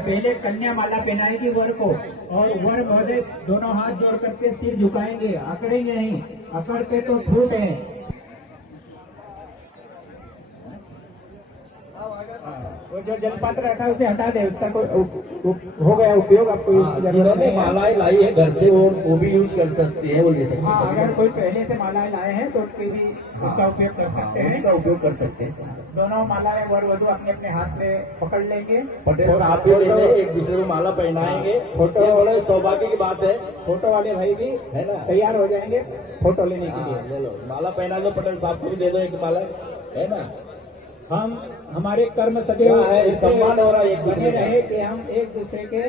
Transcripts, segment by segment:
पहले कन्या माला पहनाएगी वर को और वर महोदय दोनों हाथ जोड़ करके सिर झुकाएंगे, अकड़ेंगे नहीं, अकड़ते तो ठूट है। वो जो जलपात्र रखा है उसे हटा दे, उसका हो गया उपयोग। आपको जिन्होंने मालाएं लाई है घर से वो भी यूज कर सकते हैं, वो ले सकते हैं। हाँ, अगर कोई पहले से मालाएं लाए हैं तो उसके भी उसका उपयोग कर सकते हैं, उनका उपयोग कर सकते हैं। दोनों मालाएं वर वधू अपने अपने हाथ में पकड़ लेंगे, और हाथ में लेंगे, एक दूसरे को माला पहनाएंगे। फोटो बड़े सौभाग्य की बात है। फोटो वाले भाई भी है ना तैयार हो जाएंगे फोटो लेने के लिए। ले लो माला पहना दो, पटेल साहब को भी दे दो एक माला, है ना। हम हमारे कर्म सदैव है सम्मान हो रहा है एक दूसरे रहे कि हम एक दूसरे के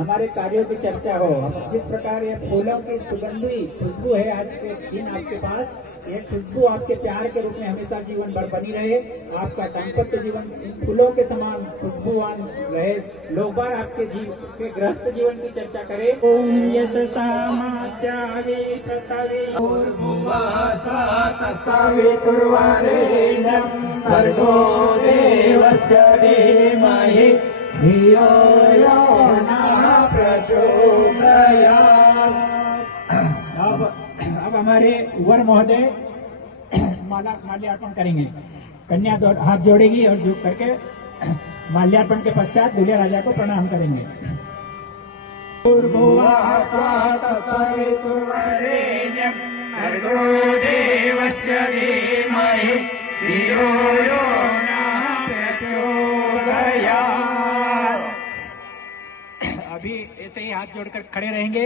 हमारे कार्यों की चर्चा हो। जिस प्रकार ये फूलों की सुगंधी खुशबू है आज के दिन आपके पास, ये खुशबू आपके प्यार के रूप में हमेशा जीवन भर बनी रहे। आपका दाम्पत्य जीवन इन फूलों के समान खुशबूवान रहे। लोग बार आपके के गृहस्थ जीवन की चर्चा करें। ओम भर्गो देवस्य धीमहि धियो यो नः प्रचोदयात्। अब हमारे वर महोदय माल्यार्पण करेंगे। कन्या हाथ जोड़ेगी और झुक करके माल्यार्पण के पश्चात दूल्हे राजा को प्रणाम करेंगे। भर्गो देवस्य धीमहि धियो यो नः प्रचोदयात्। अभी ऐसे ही हाथ जोड़कर खड़े रहेंगे।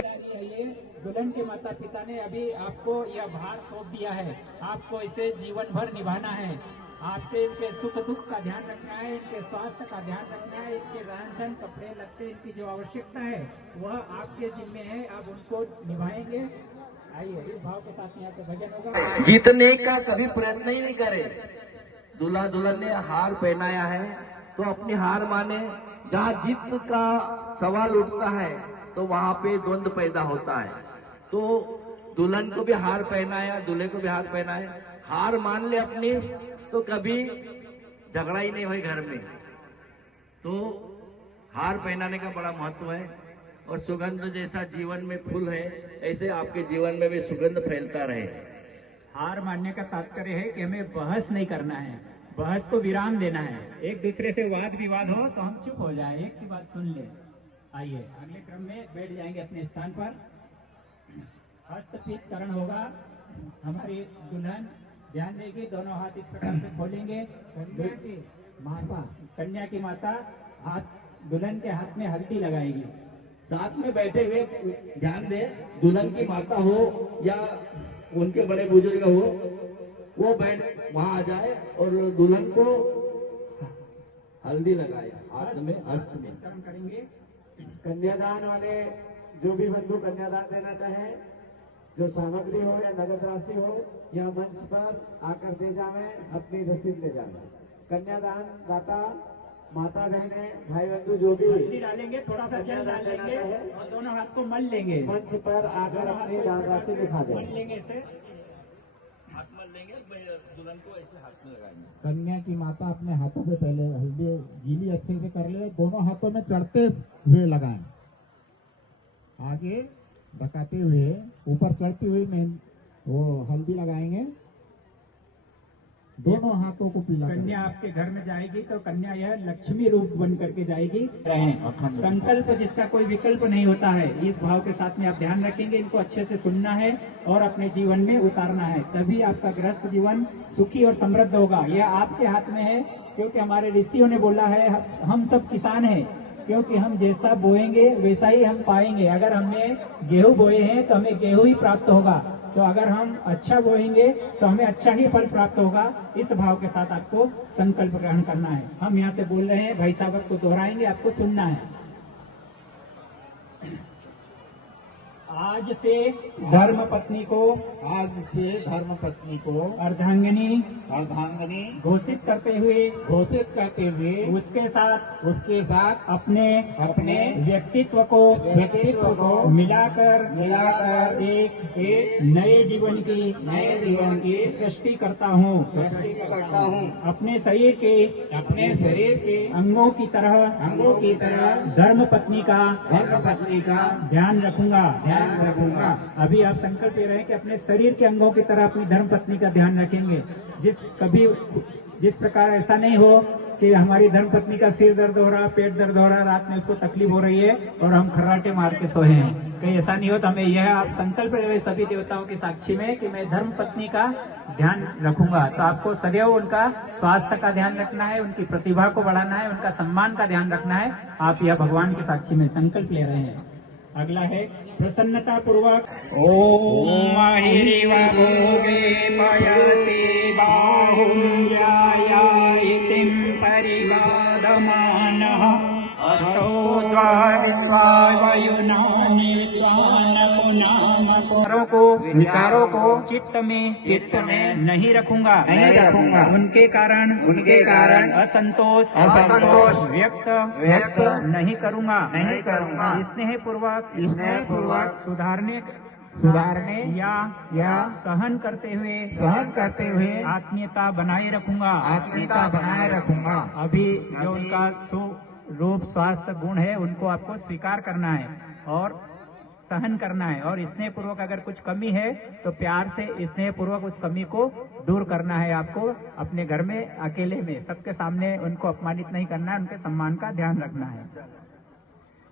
दुल्हन के माता पिता ने अभी आपको यह भार सौंप दिया है, आपको इसे जीवन भर निभाना है। आपसे इनके सुख दुख का ध्यान रखना है, इनके स्वास्थ्य का ध्यान रखना है, इनके रहन सहन कपड़े लगते इनकी जो आवश्यकता है वह आपके जिम्मे है, आप उनको निभाएंगे। आइए इस भाव के साथ यहाँ पे भजन होगा। जीतने का कभी प्रयत्न ही नहीं करे। दूल्हा दुल्हन ने हार पहनाया है तो अपनी हार माने। जहाँ जीत का सवाल उठता है तो वहाँ पे द्वंद्व पैदा होता है। तो दुल्हन को भी हार पहनाया, दूल्हे को भी हार पहनाया। हार मान ले अपनी तो कभी झगड़ा ही नहीं हुई घर में। तो हार पहनाने का बड़ा महत्व है। और सुगंध जैसा जीवन में फूल है, ऐसे आपके जीवन में भी सुगंध फैलता रहे। हार मानने का तात्पर्य है कि हमें बहस नहीं करना है, बहस को विराम देना है। एक दूसरे से वाद विवाद हो तो हम चुप हो जाए, एक की बात सुन ले। आइए अगले क्रम में बैठ जाएंगे अपने स्थान पर। हस्तपीत करण होगा। हमारी दुल्हन ध्यान देगी, दोनों हाथ इस प्रकार से खोलेंगे। कन्या की माता हाथ दुल्हन के हाथ में हल्दी लगाएगी। साथ में बैठे हुए ध्यान दे, दुल्हन की माता हो या उनके बड़े बुजुर्ग हो, वो बैठ वहां आ जाए और दुल्हन को हल्दी लगाए हाथ में, हस्त में करेंगे। कन्यादान वाले जो भी बंधु कन्यादान देना चाहे, जो सामग्री हो या नगद राशि हो, या मंच पर आकर दे जावे, अपनी रसीद ले जावे। कन्यादान दाता माता बहने भाई बंधु जो भी हल्दी डालेंगे, थोड़ा सा जल डालेंगे और दोनों हाथ को मल लेंगे। मंच पर आकर अपनी दान राशि दिखा दें। मल लेंगे इसे, हाथ में लेंगे, दुल्हन को ऐसे हाथ में लगाएंगे। कन्या की माता अपने हाथों पे पहले हल्दी गीली अच्छे से कर ले, दोनों हाथों में चढ़ते हुए लगाएं। आगे बकाते हुए ऊपर चढ़ती हुई में वो हल्दी लगाएंगे, दोनों हाथों को पीला। कन्या आपके घर में जाएगी तो कन्या यह लक्ष्मी रूप बन करके जाएगी। संकल्प जिसका कोई विकल्प नहीं होता है, इस भाव के साथ में आप ध्यान रखेंगे। इनको अच्छे से सुनना है और अपने जीवन में उतारना है, तभी आपका गृहस्थ जीवन सुखी और समृद्ध होगा। यह आपके हाथ में है, क्योंकि हमारे ऋषियों ने बोला है हम सब किसान हैं, क्योंकि हम जैसा बोएंगे वैसा ही हम पाएंगे। अगर हमने गेहूं बोए हैं तो हमें गेहूं ही प्राप्त होगा। तो अगर हम अच्छा बोएंगे तो हमें अच्छा ही फल प्राप्त होगा। इस भाव के साथ आपको संकल्प ग्रहण करना है। हम यहाँ से बोल रहे हैं, भाई साहब आपको दोहराएंगे, आपको सुनना है। आज से धर्म पत्नी को अर्धांगिनी घोषित करते हुए उसके साथ अपने व्यक्तित्व को मिलाकर एक नए जीवन की सृष्टि करता हूँ। अपने शरीर के अंगों की तरह धर्म पत्नी का ध्यान रखूंगा। अभी आप संकल्प ले रहे हैं कि अपने शरीर के अंगों की तरह अपनी धर्म पत्नी का ध्यान रखेंगे। जिस प्रकार ऐसा नहीं हो कि हमारी धर्म पत्नी का सिर दर्द हो रहा, पेट दर्द हो रहा, रात में उसको तकलीफ हो रही है और हम खर्राटे मार के सोए हैं, कहीं ऐसा नहीं हो। तो हमें यह आप संकल्प ले रहे सभी देवताओं की साक्षी में कि मैं धर्म पत्नी का ध्यान रखूंगा। तो आपको सदैव उनका स्वास्थ्य का ध्यान रखना है, उनकी प्रतिभा को बढ़ाना है, उनका सम्मान का ध्यान रखना है। आप यह भगवान की साक्षी में संकल्प ले रहे हैं। अगला है प्रसन्नता पूर्वक ओम महिरिव भोगे पयति बाहुल्यायितिं परिवादमानः अथो द्वाविश्वावयुनानि विकारों को चित्त में नहीं रखूंगा। उनके कारण असंतोष व्यक्त नहीं करूंगा। स्नेह पूर्वक सुधारने या सहन करते हुए आत्मीयता बनाए रखूंगा। अभी जो उनका रूप स्वास्थ्य गुण है उनको आपको स्वीकार करना है और सहन करना है। और स्नेह पूर्वक अगर कुछ कमी है तो प्यार से स्नेह पूर्वक उस कमी को दूर करना है। आपको अपने घर में अकेले में सबके सामने उनको अपमानित नहीं करना है, उनके सम्मान का ध्यान रखना है।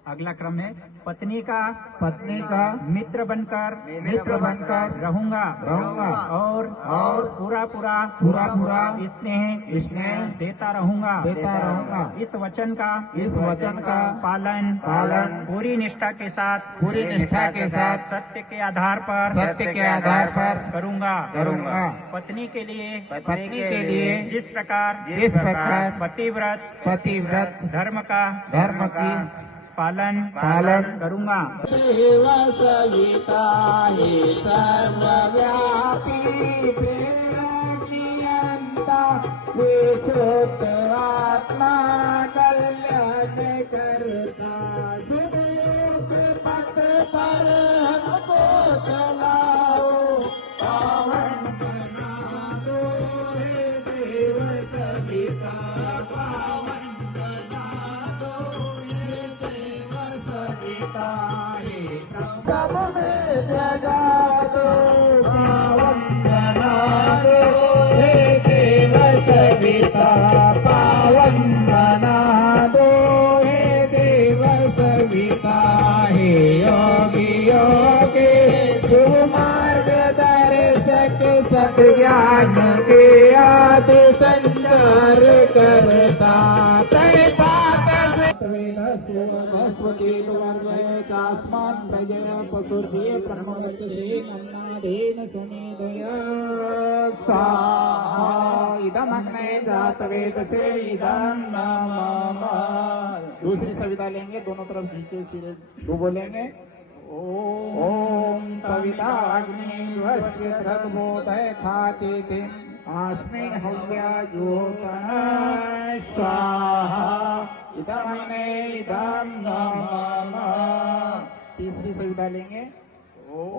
अगला क्रम है पत्नी का मित्र बनकर रहूंगा और पूरा स्नेह देता रहूंगा। इस वचन का पालन पूरी निष्ठा के साथ सत्य के आधार पर करूंगा। पत्नी के लिए जिस प्रकार पतिव्रत धर्म की पालन करूंगा। सविता हे सर्वव्यापी प्रेरणियंता विशुद्धात्मा कल्याण करता पथ पर हमको चलाओ पावन बना दो हे देव सविता पावन बना दो सब में जगा दो पावन बना दो हे देव सविता पावन बना दो हे देव सविता हे योगियों के शुभ मार्ग दर्शक सत्ज्ञान के आदि संचार करता आसमान प्रजय पशुर्भिय ब्रह्मवत्से नन्नादेन सुमेधया स्वाहा इदमग्ने जातवेदसे इदं नमः। दूसरी सविता लेंगे, दोनों तरफ नीचे सिरे दो बोलेंगे। ओम सविता अग्नि वश्य द्रग्बोधय खाते थे आस्मिन् हव्या ज्योतन स्वाहा इदमग्ने इदं नमः। तीसरी सविता लेंगे।